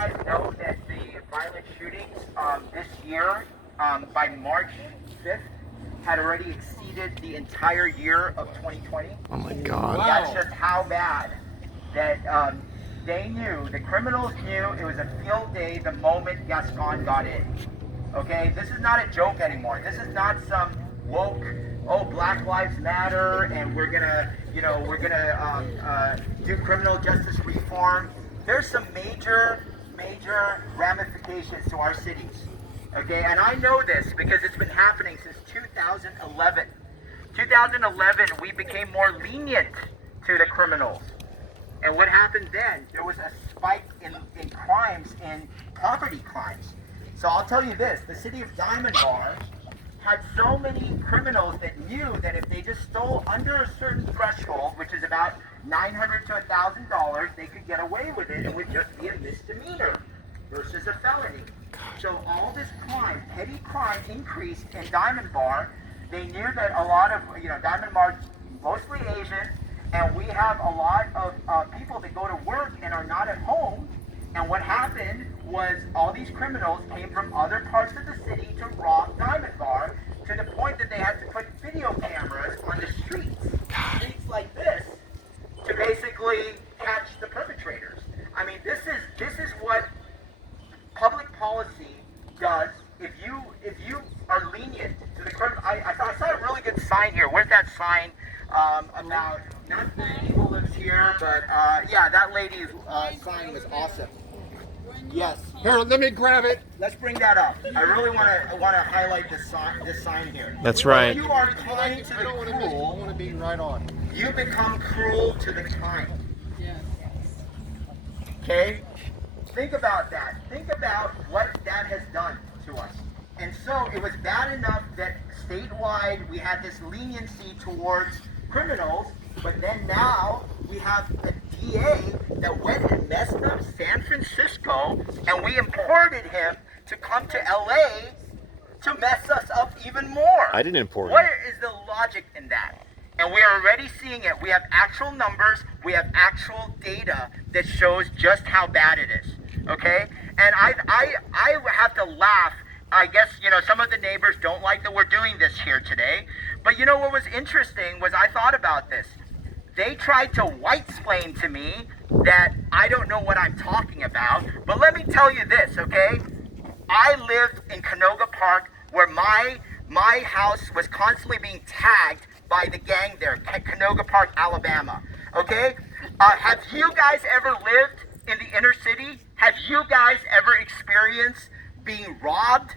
guys know that the violent shootings this year, by March 5th, had already exceeded the entire year of 2020? Oh my God. Wow. That's just how bad that they knew, the criminals knew it was a field day the moment Gascon got in. Okay, this is not a joke anymore. This is not some woke, oh, Black Lives Matter, and we're gonna, do criminal justice reform. There's some major ramifications to our cities. Okay, and I know this because it's been happening since 2011. 2011, we became more lenient to the criminals. And what happened then? There was a spike in crimes, in property crimes. So I'll tell you this, the city of Diamond Bar had so many criminals that knew that if they just stole under a certain threshold, which is about $900 to $1,000, they could get away with it. It would just be a misdemeanor versus a felony. So all this crime, petty crime, increased in Diamond Bar. They knew that a lot of, Diamond Bar, mostly Asian, and we have a lot of people that go to work and are not at home. And what happened was all these criminals came from other parts of the city to rob Diamond Bar, to the point that they had to put video cameras on the streets like this, to basically catch the perpetrators. I mean, this is what public policy does. If you are lenient to the criminal, I saw a really good sign here. Where's that sign about not that evil lives here, but yeah, that lady's sign was awesome. Yes. Here, let me grab it. Let's bring that up. I really want to highlight this sign here. That's right. If you are kind to the cruel, I want to be right on. you become cruel to the kind. Okay? Think about that. Think about what that has done to us. And so it was bad enough that statewide we had this leniency towards criminals, but then now we have a DA that went and messed up San Francisco, and we imported him to come to LA to mess us up even more. I didn't import him. What is the logic in that? And we are already seeing it. We have actual numbers, we have actual data that shows just how bad it is. Okay? And I have to laugh. I guess, some of the neighbors don't like that we're doing this here today. But what was interesting was I thought about this. They tried to white-splain to me that I don't know what I'm talking about. But let me tell you this, okay? I lived in Canoga Park, where my house was constantly being tagged by the gang there, Canoga Park, Alabama. Okay? Have you guys ever lived in the inner city? Have you guys ever experienced being robbed,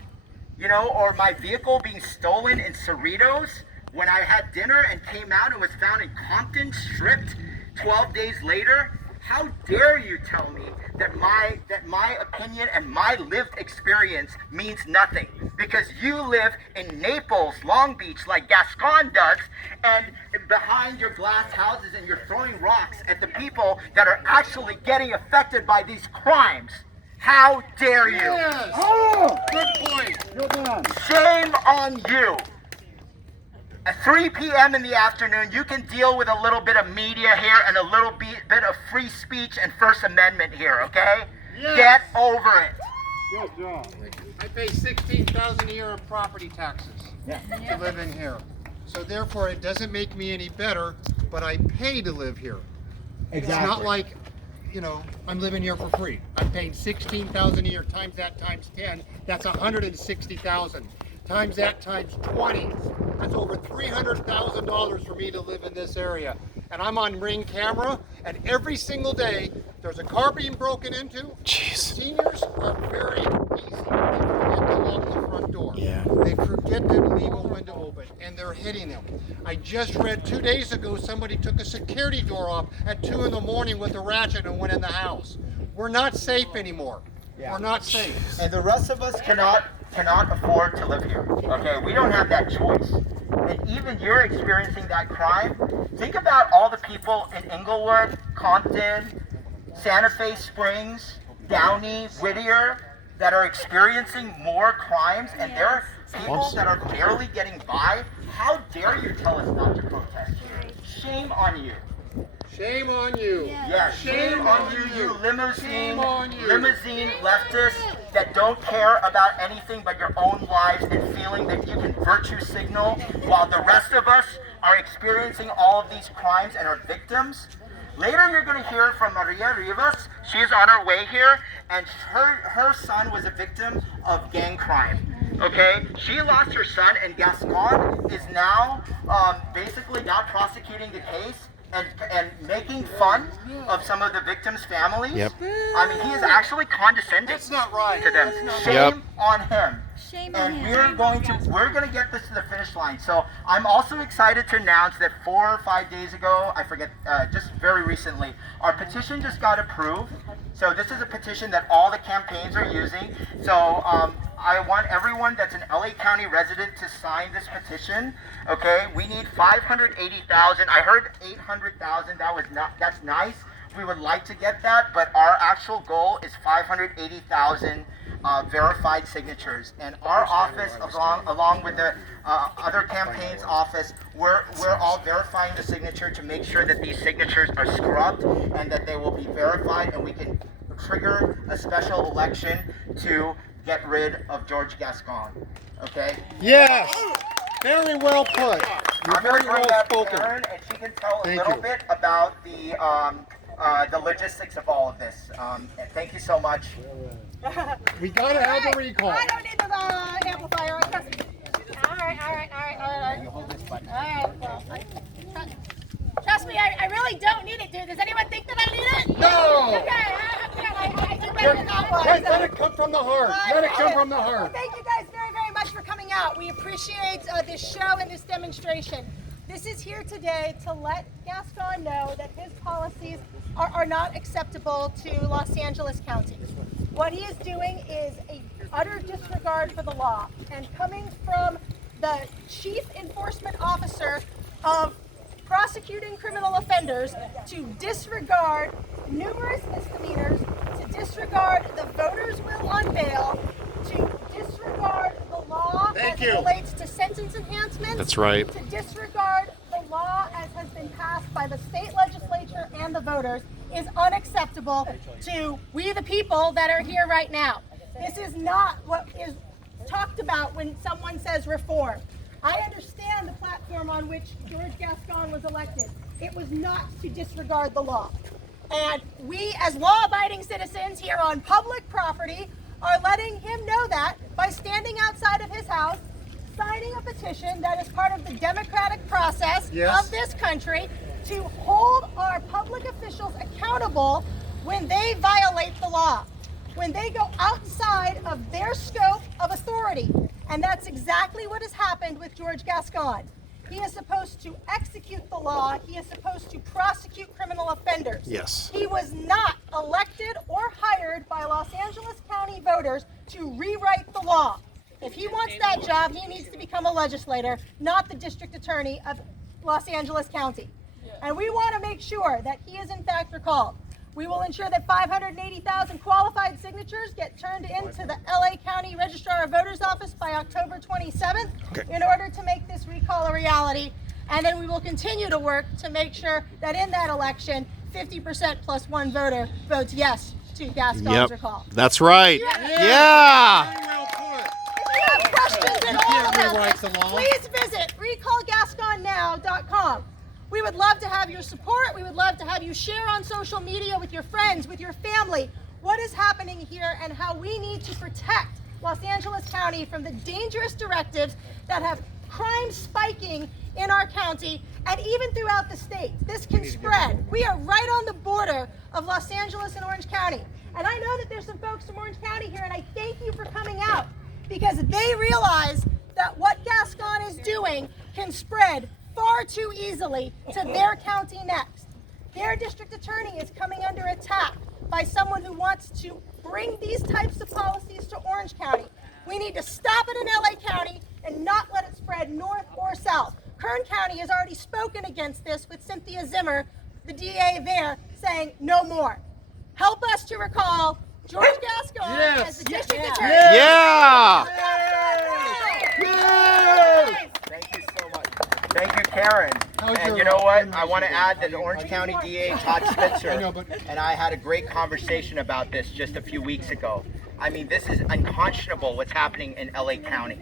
or my vehicle being stolen in Cerritos when I had dinner and came out and was found in Compton, stripped 12 days later? How dare you tell me that my opinion and my lived experience means nothing? Because you live in Naples, Long Beach, like Gascon does, and behind your glass houses, and you're throwing rocks at the people that are actually getting affected by these crimes. How dare you? Yes. Oh, good point. Shame on you. At 3 p.m. in the afternoon, you can deal with a little bit of media here and a little bit of free speech and First Amendment here, okay? Yes. Get over it. Good job. I pay $16,000 a year in property taxes to live in here. So therefore, it doesn't make me any better, but I pay to live here. Exactly. It's not like, I'm living here for free. I'm paying $16,000 a year, times that times 10, that's $160,000. Times that times 20, that's over $300,000 for me to live in this area. And I'm on Ring camera, and every single day there's a car being broken into. Jeez. Seniors are very easy. They forget to lock the front door. Yeah. They forget to leave a window open, and they're hitting them. I just read 2 days ago somebody took a security door off at 2 in the morning with a ratchet and went in the house. We're not safe anymore. Yeah. We're not safe. And the rest of us cannot afford to live here. Okay, we don't have that choice. And even you're experiencing that crime. Think about all the people in Inglewood, Compton, Santa Fe Springs, Downey, Whittier that are experiencing more crimes, and there are people that are barely getting by. How dare you tell us not to protest? Shame on you. Shame on you. Yeah, shame on you, you Shame on you. limousine leftists that don't care about anything but your own lives and feeling that you can virtue signal while the rest of us are experiencing all of these crimes and are victims. Later you're going to hear from Maria Rivas. She's on her way here, and her son was a victim of gang crime. Okay, she lost her son, and Gascon is now basically not prosecuting the case and making fun of some of the victims' families. Yep. I mean, he is actually condescending That's not right. to them. Shame Yep. on him. Shame on And him. we're going to get this to the finish line. So I'm also excited to announce that 4 or 5 days ago, I forget, just very recently, our petition just got approved. So this is a petition that all the campaigns are using. So I want everyone that's an LA County resident to sign this petition. Okay, we need 580,000. I heard 800,000. That's nice. We would like to get that, but our actual goal is 580,000 verified signatures. And our office, along with the other campaigns office, we're all verifying the signature to make sure that these signatures are scrubbed and that they will be verified, and we can trigger a special election to get rid of George Gascon. Okay? Yes. Very well put. You're I'm going very to bring well that to spoken. Erin, and she can tell a Thank little you. bit about the logistics of all of this. And thank you so much. We gotta have the recall. I don't need the amplifier. Trust me. All right. You hold this button. All right. Well, trust me, I really don't need it, dude. Does anyone think that I need it? No. Okay. I do better than that one. Let it come from the heart. Let it come from the heart. Thank you guys very, very much for coming out. We appreciate this show and this demonstration. This is here today to let Gascon know that his policies are not acceptable to Los Angeles County. What he is doing is a utter disregard for the law, and coming from the chief enforcement officer of prosecuting criminal offenders to disregard numerous misdemeanors, to disregard the voters' will on bail, to disregard the law Thank as you. it relates to sentence enhancements. That's right. To disregard the law as has been passed by the state legislature and the voters is unacceptable to we the people that are here right now. This is not what is talked about when someone says reform. I understand the platform on which George Gascon was elected. It was not to disregard the law. And we, as law-abiding citizens here on public property, are letting him know that by standing outside of his house, signing a petition that is part of the democratic process Yes. of this country to hold our public officials accountable when they violate the law, when they go outside of their scope of authority. And that's exactly what has happened with George Gascon. He is supposed to execute the law. He is supposed to prosecute criminal offenders. Yes. He was not elected or hired by Los Angeles County voters to rewrite the law. If he wants that job, he needs to become a legislator, not the district attorney of Los Angeles County. And we want to make sure that he is in fact recalled. We will ensure that 580,000 qualified signatures get turned into the LA County Registrar of Voters Office by October 27th in order to make this recall a reality. And then we will continue to work to make sure that in that election, 50% plus one voter votes yes to Gascon's recall. That's right. Yeah. Yeah. Very well put. If you have questions at all can't about rewrite this, the law. please visit recallgasconnow.com. We would love to have your support. We would love to have you share on social media with your friends, with your family, what is happening here and how we need to protect Los Angeles County from the dangerous directives that have crime spiking in our county and even throughout the state. This can spread. We are right on the border of Los Angeles and Orange County. And I know that there's some folks from Orange County here, and I thank you for coming out because they realize that what Gascon is doing can spread far too easily to their county next. Their district attorney is coming under attack by someone who wants to bring these types of policies to Orange County. We need to stop it in LA County and not let it spread north or south. Kern County has already spoken against this with Cynthia Zimmer, the DA there, saying no more. Help us to recall George Gascon as the district attorney. Yeah. Thank you so much. Thank you, Karen. How's And your, you know what? fundraising I want to going? add that the Orange County DA, Todd Spitzer, I know, but- and I had a great conversation about this just a few weeks ago. I mean, this is unconscionable what's happening in LA County.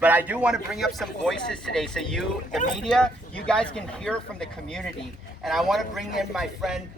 But I do want to bring up some voices today so you, the media, you guys can hear from the community. And I want to bring in my friend